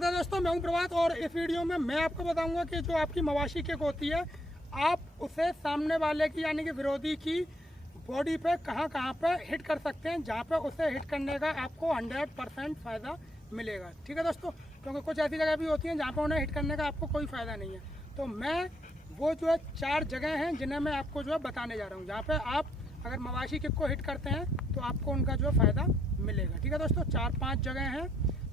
स्वागत है दोस्तों, मैं हूं प्रभात और इस वीडियो में मैं आपको बताऊंगा कि जो आपकी मवाशी किक होती है आप उसे सामने वाले की यानी कि विरोधी की बॉडी पे कहां पे हिट कर सकते हैं, जहां पे उसे हिट करने का आपको 100% फ़ायदा मिलेगा। ठीक है दोस्तों, क्योंकि कुछ ऐसी जगह भी होती हैं जहां पे उन्हें हिट करने का आपको कोई फ़ायदा नहीं है। तो मैं वो जो है 4 जगह हैं जिन्हें मैं आपको जो है बताने जा रहा हूँ, जहाँ पर आप अगर मवाशी किक को हिट करते हैं तो आपको उनका जो है फ़ायदा मिलेगा। ठीक है दोस्तों, 4-5 जगह हैं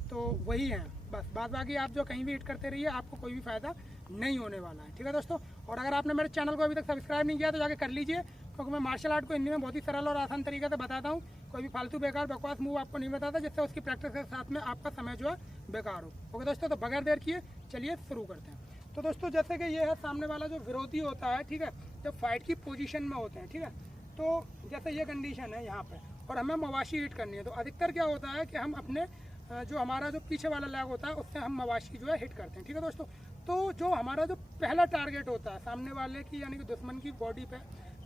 तो वही हैं, बस बाद बाकी आप जो कहीं भी हिट करते रहिए, आपको कोई भी फ़ायदा नहीं होने वाला है। ठीक है दोस्तों, और अगर आपने मेरे चैनल को अभी तक सब्सक्राइब नहीं किया तो जाके कर लीजिए, क्योंकि मैं मार्शल आर्ट को हिंदी में बहुत ही सरल और आसान तरीके से बताता हूँ। कोई भी फालतू बेकार बकवास मूव आपको नहीं बताता जिससे उसकी प्रैक्टिस के साथ में आपका समय जो है बेकार हो। ओके दोस्तों, तो बगैर देर किए चलिए शुरू करते हैं। तो दोस्तों जैसे कि ये है सामने वाला जो विरोधी होता है, ठीक है, जब फाइट की पोजीशन में होते हैं, ठीक है, तो जैसे ये कंडीशन है यहाँ पे और हमें मवाशी हिट करनी है, तो अधिकतर क्या होता है कि हम अपने जो हमारा जो पीछे वाला लेग होता है उससे हम मवाशी जो है हिट करते हैं। ठीक है दोस्तों, तो जो हमारा जो पहला टारगेट होता है सामने वाले की यानी कि दुश्मन की बॉडी पे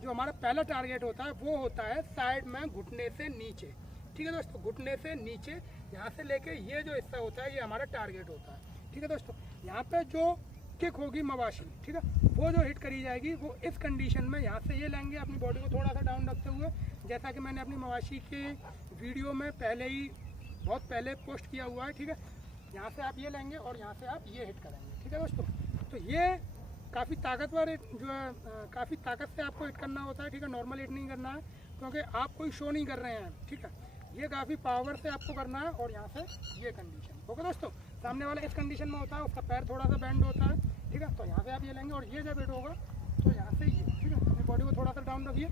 जो हमारा पहला टारगेट होता है वो होता है साइड में घुटने से नीचे। ठीक है दोस्तों, घुटने से नीचे यहाँ से लेके ये जो हिस्सा होता है ये हमारा टारगेट होता है। ठीक है दोस्तों, यहाँ पे जो किक होगी मवाशी, ठीक है, वो जो हिट करी जाएगी वो इस कंडीशन में यहाँ से ये लेंगे अपनी बॉडी को थोड़ा सा डाउन रखते हुए, जैसा कि मैंने अपनी मवाशी के वीडियो में बहुत पहले पोस्ट किया हुआ है। ठीक है, यहाँ से आप ये लेंगे और यहाँ से आप ये हिट करेंगे। ठीक है दोस्तों, तो ये काफ़ी ताकतवर जो है, काफ़ी ताकत से आपको हिट करना होता है। ठीक है, नॉर्मल हिट नहीं करना है क्योंकि आप कोई शो नहीं कर रहे हैं। ठीक है, ये काफ़ी पावर से आपको करना है और यहाँ से ये कंडीशन। ओके दोस्तों, सामने वाला इस कंडीशन में होता है, उसका पैर थोड़ा सा बेंड होता है। ठीक है, तो यहाँ से आप ये लेंगे और ये जब हिट होगा तो यहाँ से ये, ठीक है, अपनी बॉडी को थोड़ा सा डाउन रखिए।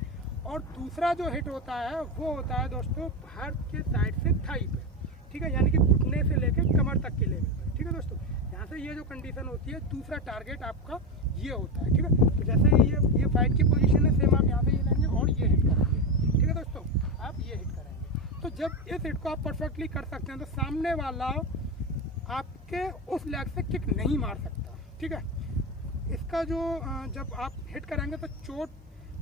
और दूसरा जो हिट होता है वो होता है दोस्तों बाहर के साइड से थाई पे, ठीक है, यानी कि घुटने से लेकर कमर तक के लेवल पे। ठीक है दोस्तों, यहाँ से ये जो कंडीशन होती है दूसरा टारगेट आपका ये होता है। ठीक है, तो जैसे ही ये फाइट की पोजीशन है सेम आप यहाँ से ये लेंगे और ये हिट करेंगे। ठीक है दोस्तों, आप ये हिट करेंगे। तो जब इस हिट को आप परफेक्टली कर सकते हैं तो सामने वाला आपके उस लेग से किक नहीं मार सकता। ठीक है, इसका जो जब आप हिट करेंगे तो चोट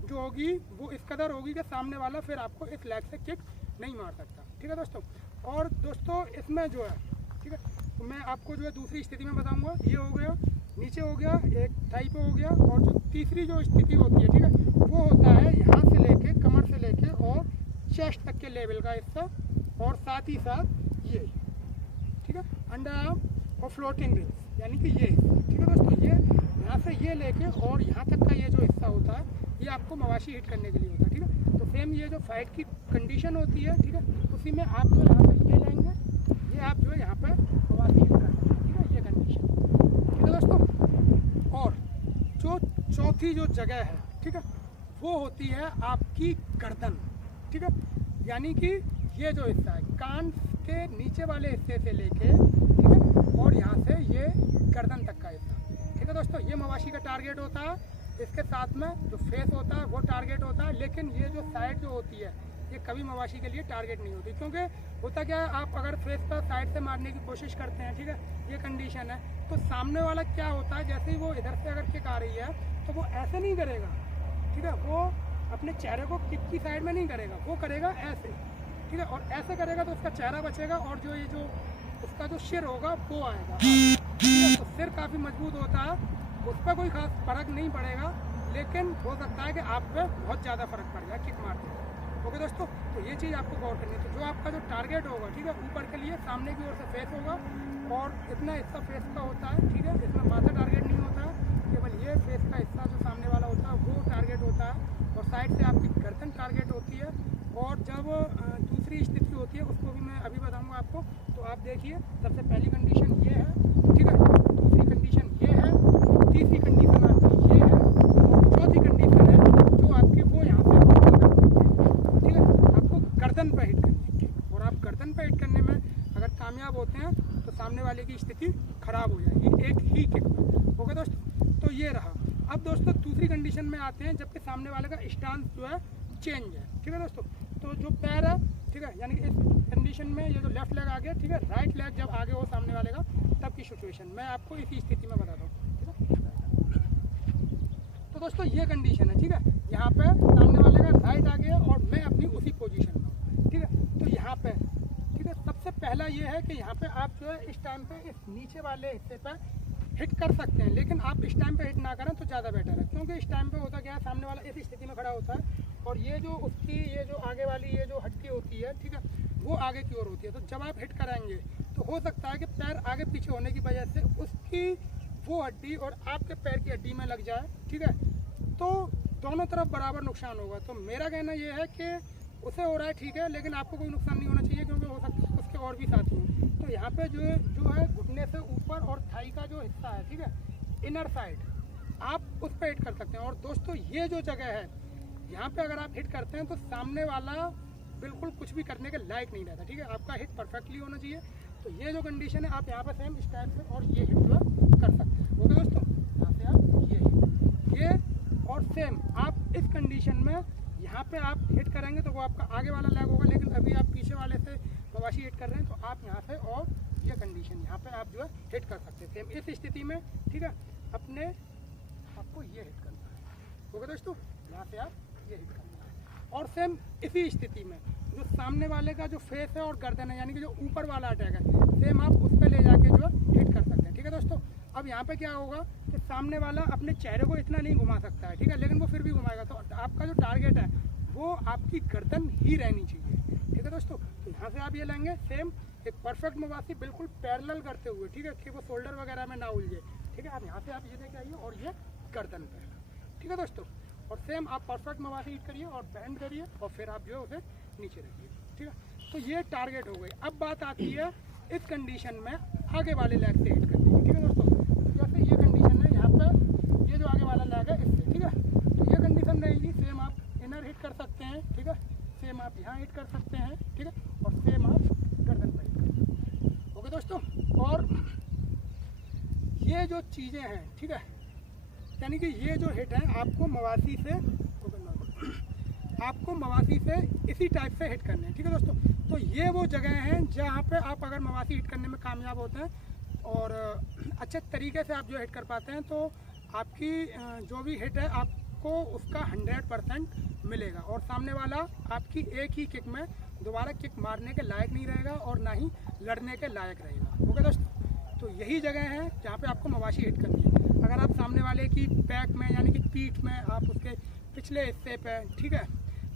जो होगी वो इस कदर होगी कि सामने वाला फिर आपको इस लेग से किक नहीं मार सकता। ठीक है दोस्तों, और दोस्तों इसमें जो है, ठीक है, तो मैं आपको जो है दूसरी स्थिति में बताऊंगा। ये हो गया, नीचे हो गया, एक थाई पे हो गया, और जो तीसरी जो स्थिति होती है, ठीक है, वो होता है यहाँ से लेके कमर से लेके और चेस्ट तक के लेवल का हिस्सा और साथ ही साथ ये, ठीक है, अंडर आर्म और फ्लोटिंग रिब्स यानी कि ये हिस्सा। ठीक है दोस्तों, ये यहाँ से ये लेके और यहाँ तक का ये जो हिस्सा होता है ये आपको मवाशी हिट करने के लिए होता है। ठीक है, तो सेम ये जो फाइट की कंडीशन होती है, ठीक है, उसी में आप जो यहाँ से ये लेंगे, ये आप जो है यहाँ पर मवाशी हिट कर सकते हैं। ठीक है, ये कंडीशन। ठीक है दोस्तों, और जो चौथी जो जगह है, ठीक है, वो होती है आपकी गर्दन। ठीक है, यानी कि ये जो हिस्सा है कान के नीचे वाले हिस्से से लेके, ठीक है, और यहाँ से ये गर्दन तक का हिस्सा। ठीक है दोस्तों, ये मवाशी का टारगेट होता है। इसके साथ में जो फेस होता है वो टारगेट होता है, लेकिन ये जो साइड जो होती है ये कभी मवाशी के लिए टारगेट नहीं होती, क्योंकि होता क्या है, आप अगर फेस पर साइड से मारने की कोशिश करते हैं, ठीक है, ये कंडीशन है, तो सामने वाला क्या होता है, जैसे ही वो इधर से अगर किक आ रही है तो वो ऐसे नहीं करेगा। ठीक है, वो अपने चेहरे को किक की साइड में नहीं करेगा, वो करेगा ऐसे। ठीक है, और ऐसे करेगा तो उसका चेहरा बचेगा और जो ये जो उसका जो सिर होगा वो आएगा। ठीक है, तो सिर काफ़ी मजबूत होता है, उस पर कोई खास फर्क नहीं पड़ेगा, लेकिन हो सकता है कि आप पे बहुत ज़्यादा फर्क पड़ जाए किक मारते हैं। ओके दोस्तों, तो ये चीज़ आपको गौर करनी है। तो जो आपका जो टारगेट होगा, ठीक है, ऊपर के लिए सामने की ओर से फेस होगा और इतना हिस्सा फेस का होता है। ठीक है, इसमें माथा टारगेट नहीं होता है, केवल ये फेस का हिस्सा जो सामने वाला होता है वो टारगेट होता है, और साइड से आपकी गर्दन टारगेट होती है। और जब दूसरी स्थिति होती है उसको भी मैं अभी बताऊँगा आपको। तो आप देखिए, सबसे पहली कंडीशन ये है, ठीक है, दूसरी कंडीशन ये है, तीसरी कंडीशन आपकी ये है, और चौथी कंडीशन है जो आपकी वो यहाँ से, ठीक है, आपको गर्दन पर हिट करनी है। और आप गर्दन पर हिट करने में अगर कामयाब होते हैं तो सामने वाले की स्थिति खराब हो जाएगी एक ही किक में। ओके दोस्तों, तो ये रहा। अब दोस्तों दूसरी कंडीशन में आते हैं जबकि सामने वाले का स्टांस जो है चेंज है। ठीक है दोस्तों, तो जो पैर है, ठीक है, यानी कि इस कंडीशन में ये जो लेफ्ट लेग आ गया, ठीक है, राइट लेग जब आगे हो सामने वाले का तब की सिचुएशन मैं आपको इसी स्थिति में बताता हूँ। ठीक है, तो दोस्तों ये कंडीशन है। ठीक है, यहाँ पे सामने वाले का राइट आ गया और मैं अपनी उसी पोजीशन में हूँ। ठीक है, तो यहाँ पे, ठीक है, सबसे सबसे पहला ये है कि यहाँ पे आप जो है इस टाइम पे इस नीचे वाले हिस्से पर हिट कर सकते हैं, लेकिन आप इस टाइम पे हिट ना करें तो ज़्यादा बेटर है, क्योंकि इस टाइम पे होता क्या है, सामने वाला इस स्थिति में खड़ा होता है और ये जो उसकी ये जो आगे वाली ये जो हड्डी होती है, ठीक है, वो आगे की ओर होती है। तो जब आप हिट कराएंगे तो हो सकता है कि पैर आगे पीछे होने की वजह से उसकी वो हड्डी और आपके पैर की हड्डी में लग जाए, ठीक है, तो दोनों तरफ बराबर नुकसान होगा। तो मेरा कहना ये है कि उसे हो रहा है ठीक है, लेकिन आपको कोई नुकसान नहीं होना चाहिए, क्योंकि हो सकता है उसके और भी साथी हों। तो यहाँ पे जो है घुटने से ऊपर और थाई का जो हिस्सा है, ठीक है, इनर साइड, आप उस पर हिट कर सकते हैं। और दोस्तों ये जो जगह है यहाँ पे अगर आप हिट करते हैं तो सामने वाला बिल्कुल कुछ भी करने के लायक नहीं रहता, ठीक है, आपका हिट परफेक्टली होना चाहिए। तो ये जो कंडीशन है आप यहाँ पे सेम इस टाइप से और ये हिट जो कर सकते हैं। ओके दोस्तों, यहाँ से आप ये और सेम आप इस कंडीशन में यहाँ पे आप हिट करेंगे तो वो आपका आगे वाला लैग होगा, लेकिन अभी आप पीछे वाले से मवाशी हिट कर रहे हैं तो आप यहाँ से और ये कंडीशन यहाँ पे आप जो है हिट कर सकते हैं। सेम इस स्थिति में, ठीक है, अपने आपको ये हिट करना है। ओके दोस्तों, यहाँ से आप ये हिट करना है। और सेम इसी स्थिति में जो सामने वाले का जो फेस है और गर्दन है, यानी कि जो ऊपर वाला अटैक है, सेम आप उस पर ले जाके जो हिट कर सकते हैं। ठीक है दोस्तों, अब यहाँ पे क्या होगा कि सामने वाला अपने चेहरे को इतना नहीं घुमा सकता है, ठीक है, लेकिन वो फिर भी घुमाएगा। तो आपका जो टारगेट है वो आपकी गर्दन ही रहनी चाहिए। ठीक है दोस्तों, तो यहाँ से आप ये लेंगे सेम एक परफेक्ट मवासी बिल्कुल पैरेलल करते हुए, ठीक है, कि वो शोल्डर वगैरह में ना उलझे। ठीक है, आप यहाँ से आप ये लेके आइए और ये गर्दन पे। ठीक है दोस्तों, और सेम आप परफेक्ट मवासी हिट करिए और बैंड करिए और फिर आप जो है उसे नीचे रखिए। ठीक है, तो ये टारगेट हो गई। अब बात आती है इस कंडीशन में आगे वाले लेग से हिट करने की। ठीक है दोस्तों, जैसे ये कंडीशन है यहाँ पर, ये जो आगे वाला लेग है इससे, ठीक है, तो ये कंडीशन रहेगी। सेम आप इनर हिट कर सकते हैं, ठीक है, सेम आप यहाँ हिट कर सकते हैं, ठीक है, और सेम आप गर्दन पर हिट कर सकते हैं। ओके दोस्तों, और ये जो चीज़ें हैं, ठीक है, यानी कि ये जो हिट है आपको मवासी से इसी टाइप से हिट करने हैं। ठीक है दोस्तों, तो ये वो जगह हैं जहाँ पे आप अगर मवासी हिट करने में कामयाब होते हैं और अच्छे तरीके से आप जो हिट कर पाते हैं तो आपकी जो भी हिट है आपको उसका 100% मिलेगा और सामने वाला आपकी एक ही किक में दोबारा किक मारने के लायक नहीं रहेगा और ना ही लड़ने के लायक रहेगा। ओके दोस्तों, तो यही जगह है जहाँ पे आपको मवाशी हिट करनी है। अगर आप सामने वाले की बैक में यानी कि पीठ में, आप उसके पिछले हिस्से पे, ठीक है,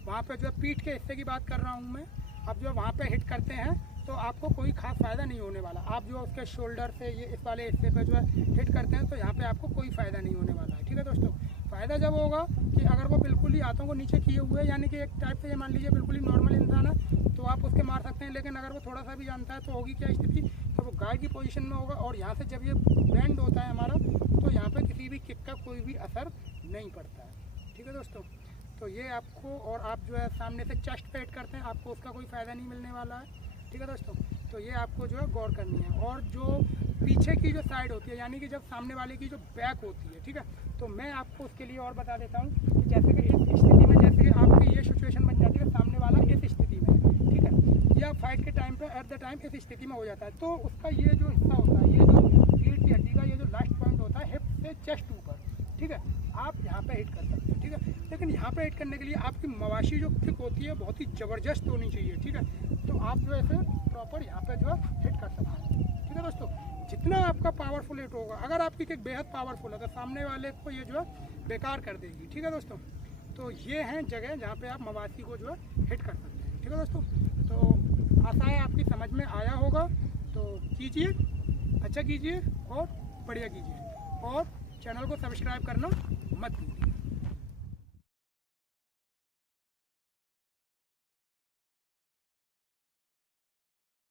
वहाँ पे जो है पीठ के हिस्से की बात कर रहा हूँ मैं, आप जो वहाँ पे हिट करते हैं तो आपको कोई खास फ़ायदा नहीं होने वाला। आप जो उसके शोल्डर से ये इस वाले हिस्से पे जो है हिट करते हैं तो यहाँ पे आपको कोई फ़ायदा नहीं होने वाला है। ठीक है दोस्तों, फ़ायदा जब होगा कि अगर वो बिल्कुल ही हाथों को नीचे किए हुए, यानी कि एक टाइप से ये मान लीजिए बिल्कुल ही नॉर्मल इंसान है तो आप उसके मार सकते हैं, लेकिन अगर वो थोड़ा सा भी जानता है तो होगी क्या स्थिति, तो वो गार्ड की पोजीशन में होगा और यहाँ से जब ये बैंड होता है हमारा तो यहाँ पे किसी भी किक का कोई भी असर नहीं पड़ता है। ठीक है दोस्तों, तो ये आपको, और आप जो है सामने से चेस्ट पे हिट करते हैं आपको उसका कोई फ़ायदा नहीं मिलने वाला है। ठीक है दोस्तों, तो ये आपको जो है गौर करनी है। और जो पीछे की जो साइड होती है, यानी कि जब सामने वाले की जो बैक होती है, ठीक है, तो मैं आपको उसके लिए और बता देता हूँ कि जैसे कि इस स्थिति में, जैसे कि आपकी ये सिचुएशन बन जाती है, सामने वाला इस स्थिति में है, ठीक है, या फाइट के टाइम पे एट द टाइम इस स्थिति में हो जाता है, तो उसका ये जो हिस्सा होता है, ये जो रीढ़ की हड्डी का ये जो लास्ट पॉइंट होता है हिप से चेस्ट ऊपर, ठीक है, आप यहाँ पे हिट कर सकते हैं। ठीक है, लेकिन यहाँ पे हिट करने के लिए आपकी मवाशी जो किक होती है बहुत ही ज़बरदस्त होनी चाहिए। ठीक है, तो आप जो ऐसे प्रॉपर यहाँ पे जो है हिट कर सकते हैं। ठीक है दोस्तों, जितना आपका पावरफुल हिट होगा, अगर आपकी किक बेहद पावरफुल है तो सामने वाले को ये जो है बेकार कर देगी। ठीक है दोस्तों, तो ये हैं जगह जहाँ पे आप मवासी को जो है हिट कर सकते हैं। ठीक है दोस्तों, तो आशा है आपकी समझ में आया होगा, तो कीजिए, अच्छा कीजिए और बढ़िया कीजिए और चैनल को सब्सक्राइब करना मत भूलिए।